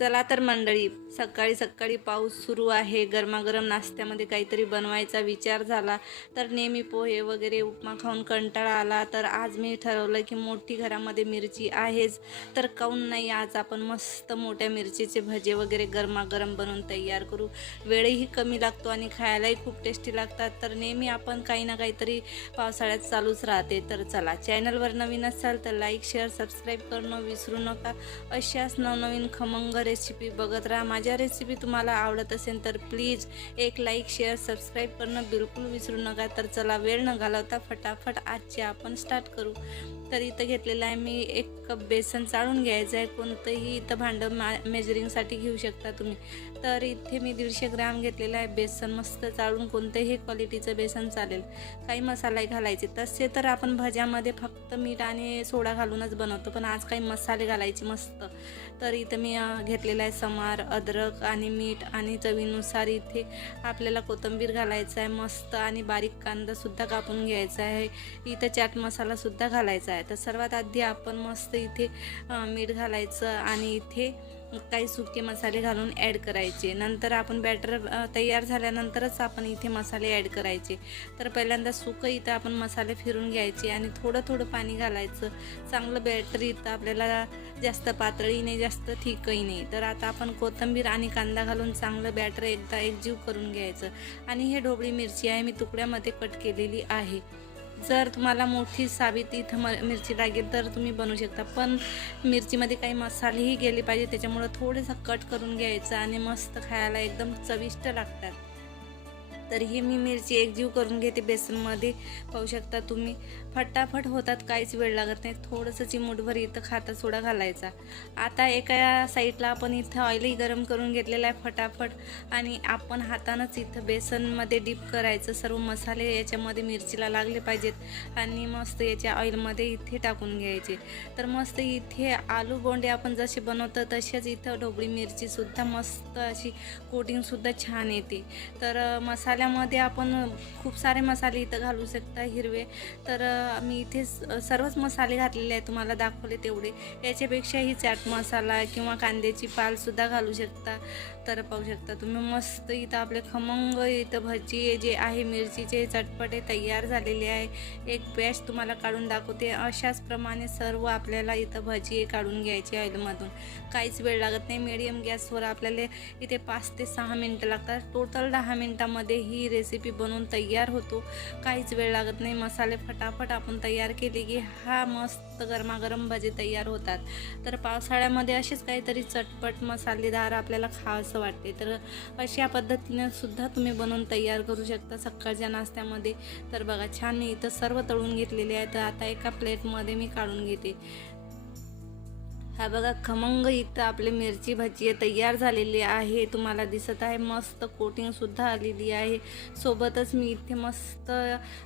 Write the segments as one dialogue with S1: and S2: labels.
S1: चला तर मंडळी सकाळी सकाळी पाऊस सुरू आहे. गरमागरम नाश्त्यामध्ये काहीतरी बनवायचा विचार झाला तर नेहमी पोहे वगैरे उपमा खाऊन कंटाळा आला तर आज मी ठरवलं की मोठी घरामध्ये मिरची आहेच. तर काऊन नाही आज आपण मस्त मोठ्या मिरचीचे भजे वगैरे गरमागरम बनवून तयार करू. वेळही कमी लागतो आणि खायलाही खूप टेस्टी लागतात. तर नेहमी आपण काही ना काहीतरी पावसाळ्यात चालूच राहते. तर चला चॅनलवर नवीन असाल तर लाईक शेअर सबस्क्राईब करणं विसरू नका. अशाच नवनवीन खमंग रेसिपी बघत राहा. माझ्या रेसिपी तुम्हाला आवडत असेल तर प्लीज एक लाईक शेअर सबस्क्राईब करणं बिलकुल विसरू नका. तर चला वेळ न घालवता फटाफट आजचे आपण स्टार्ट करू. तर इथं घेतलेलं आहे मी एक कप बेसन चाळून घ्यायचं आहे. कोणतंही इथं भांडं मा मेजरिंगसाठी घेऊ शकता तुम्ही. तर इथे मी दीडशे ग्रॅम घेतलेलं आहे बेसन मस्त चाळून कोणतेही क्वालिटीचं बेसन चालेल. काही मसाले घालायचे तसे तर आपण भज्यामध्ये फक्त मीठ आणि सोडा घालूनच बनवतो पण आज काही मसाले घालायचे मस्त. तर इथं मी घेतलेला आहे समार अद्रक आणि मीठ आणि चवीनुसार इथे आपल्याला कोथिंबीर घालायचं आहे मस्त आणि बारीक कांदासुद्धा कापून घ्यायचा आहे. इथं चाट मसालासुद्धा घालायचा आहे. तर सर्वात आधी आपण मस्त इथे मीठ घालायचं आणि इथे काही सुके मसाले घालून ॲड करायचे. नंतर आपण बॅटर तयार झाल्यानंतरच आपण इथे मसाले ॲड करायचे. तर पहिल्यांदा सुकं इथं आपण मसाले फिरून घ्यायचे आणि थोडं थोडं पाणी घालायचं. चांगलं बॅटर इथं आपल्याला जास्त पातळी नाही जास्त थिकही नाही. तर आता आपण कोथिंबीर आणि कांदा घालून चांगलं बॅटर एकदा एकजीव करून घ्यायचं. आणि हे ढोबळी मिरची आहे मी तुकड्यामध्ये कट केलेली आहे. जर तुम्हाला मोठी साबीत इथं म मिरची लागेल तर तुम्ही बनवू शकता. पण मिरचीमध्ये काही मसालेही गेले पाहिजे त्याच्यामुळं थोडंसं कट करून घ्यायचं आणि मस्त खायला एकदम चविष्ट लागतात. तर ही मी मिरची एकजीव करून घेते बेसनमध्ये. पाहू शकता तुम्ही. फटाफट होतात काहीच वेळ लागत नाही. थोडंसं चिमूटभर इथं खाता सोडा घालायचा. आता एका साईडला आपण इथं ऑइलही गरम करून घेतलेलं आहे फटाफट. आणि आपण हातानंच इथं बेसनमध्ये डीप करायचं. सर्व मसाले याच्यामध्ये मिरचीला लागले पाहिजेत. आणि मस्त याच्या ऑइलमध्ये इथे टाकून घ्यायचे. तर मस्त इथे आलू बोंडे आपण जसे बनवतो तसेच इथं ढोबळी मिरचीसुद्धा मस्त अशी कोटिंगसुद्धा छान येते. तर मसाले मसाल्यामध्ये आपण खूप सारे मसाले इथं घालू शकता हिरवे. तर मी इथे स- सर्वच मसाले घातलेले आहेत तुम्हाला दाखवले तेवढे. याच्यापेक्षाही चाट मसाला किंवा कांद्याची पालसुद्धा घालू शकता. तर पाहू शकता तुम्ही मस्त इथं आपले खमंग इथं भजी जे आहे मिरचीचे चटपटे तयार झालेले आहे. एक बॅच तुम्हाला काढून दाखवते. अशाच प्रमाणे सर्व आपल्याला इथं भजी काढून घ्यायची ऑइलमधून काहीच वेळ लागत नाही. मिडियम गॅसवर आपल्याला इथे पाच ते सहा मिनटं लागतात. टोटल दहा मिनटामध्ये ही रेसिपी बनवून तयार होतो. काहीच वेळ लागत नाही. मसाले फटाफट आपण तयार केले की हा मस्त गरमागरम भजे तयार होतात. तर पावसाळ्यामध्ये असेच काहीतरी चटपट मसालेदार आपल्याला खावंसं वाटते. तर अशा पद्धतीने सुद्धा तुम्ही बनवून तयार करू शकता सकाळच्या नाश्त्यामध्ये. तर बघा छान मी इथं सर्व तळून घेतलेले आहे तर आता एका प्लेटमध्ये मी काढून घेते. हा बघा खमंग इथं आपली मिरची भजी तयार झालेली आहे. तुम्हाला दिसत आहे मस्त कोटिंगसुद्धा आलेली आहे. सोबतच मी इथे मस्त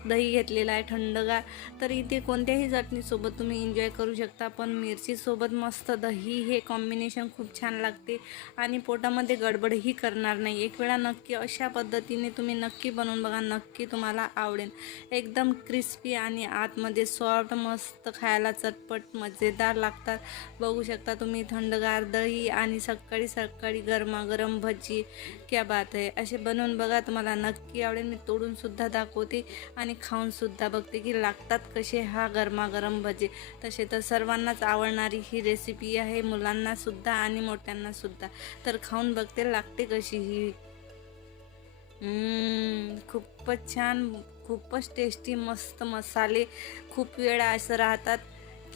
S1: दही घेतलेलं आहे थंडगार तर इथे कोणत्याही चटणीसोबत तुम्ही एन्जॉय करू शकता पण मिरचीसोबत मस्त दही हे कॉम्बिनेशन खूप छान लागते. आणि पोटामध्ये गडबडही करणार नाही. एक वेळा नक्की अशा पद्धतीने तुम्ही नक्की बनवून बघा नक्की तुम्हाला आवडेल. एकदम क्रिस्पी आणि आतमध्ये सॉफ्ट मस्त खायला चटपट मजेदार लागतात. बघू शकता. तुम्ही थंडगार दही आणि सकाळी सकाळी गरमागरम भजी क्या बात आहे असे बनवून बघा तुम्हाला नक्की आवडेल. मी तोडूनसुद्धा दाखवते आणि खाऊनसुद्धा बघते की लागतात कसे हा गरमागरम भजे. तसे तर सर्वांनाच आवडणारी ही रेसिपी आहे मुलांनासुद्धा आणि मोठ्यांनासुद्धा तर खाऊन बघते लागते कशी ही. खूपच छान खूपच टेस्टी मस्त मसाले खूप वेळा असं राहतात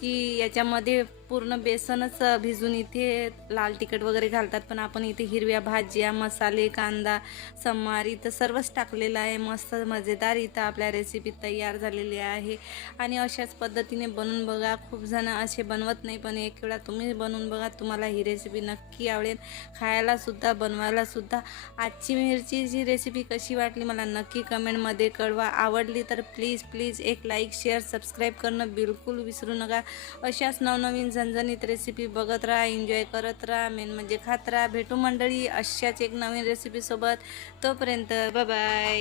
S1: की याच्यामध्ये पूर्ण बेसनच भिजून इथे लाल तिखट वगैरे घालतात पण आपण इथे हिरव्या भाज्या मसाले कांदा समार इथं सर्वच टाकलेलं आहे. मस्त मजेदार इथं आपल्या रेसिपी तयार झालेली आहे. आणि अशाच पद्धतीने बनवून बघा. खूप जण असे बनवत नाही पण एक वेळा तुम्ही बनवून बघा. तुम्हाला ही रेसिपी नक्की आवडेल. खायलासुद्धा बनवायलासुद्धा आजची मिरचीची रेसिपी कशी वाटली मला नक्की कमेंटमध्ये कळवा. आवडली तर प्लीज प्लीज एक लाईक शेअर सबस्क्राईब करणं बिलकुल विसरू नका. अशाच नवनवीन झणझणीत रेसिपी बघत राहा एन्जॉय करत राहा. मेन म्हणजे खात राहा. भेटू मंडळी अशाच एक नवीन रेसिपीसोबत तोपर्यंत बाय